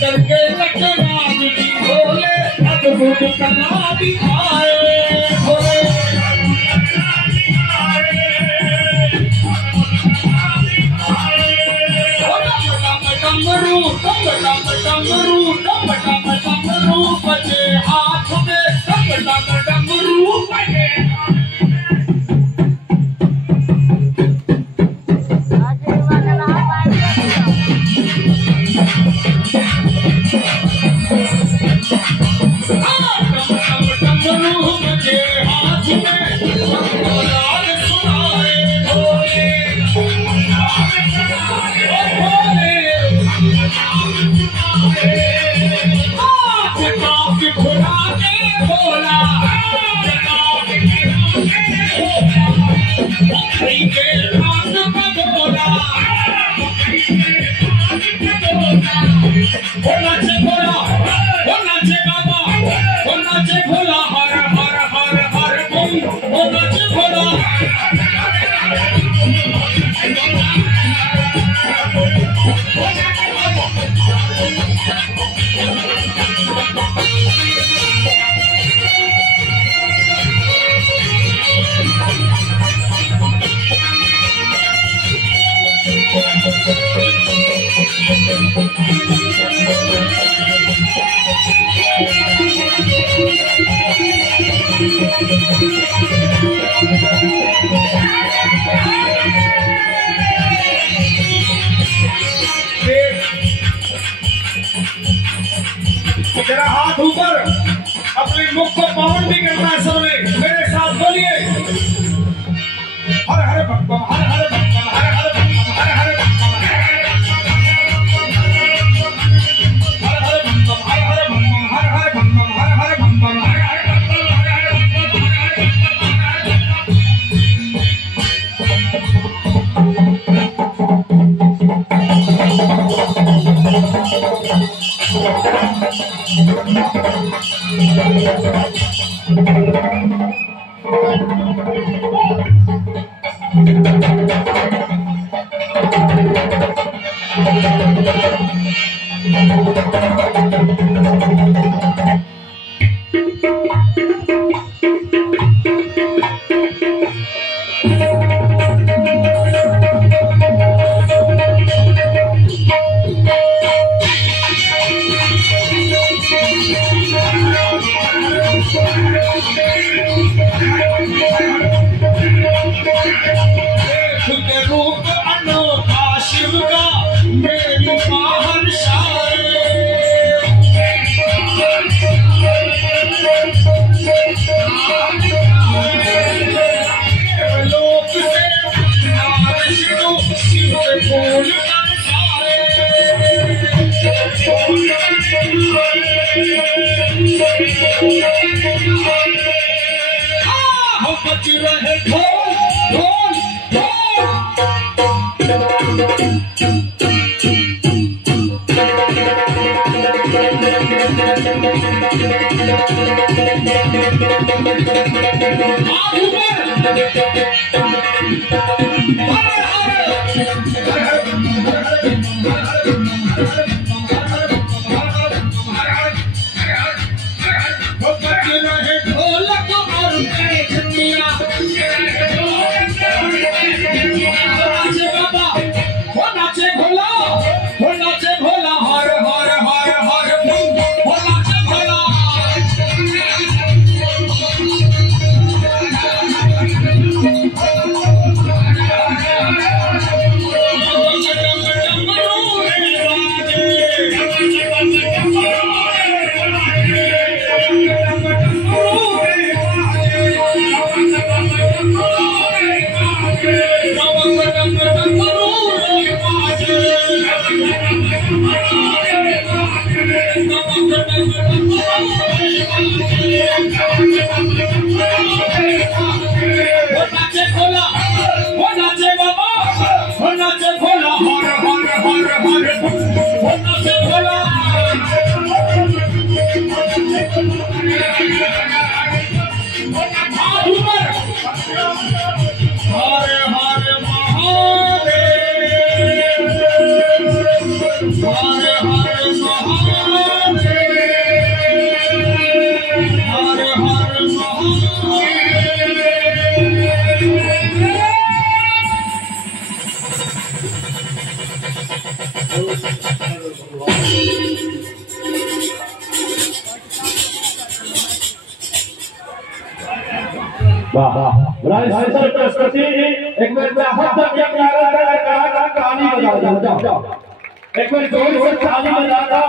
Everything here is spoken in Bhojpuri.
करके लटका भी बोले अद्भुत कला दिखाए भोले डमरू बजे हाथ में डमरू बजे जरा हाथ ऊपर अपने मुख को पावन भी करना है सबने मेरे साथ बोलिए हर हर भक्तम हर हर भक्तम हर हर भक्तम हर हर भक्तम हर हर भक्तम हर हर भक्तम हर हर भक्तम हर हर भक्तम हर हर एक बार कहानी बता, एक बार जोर से ताली बजाता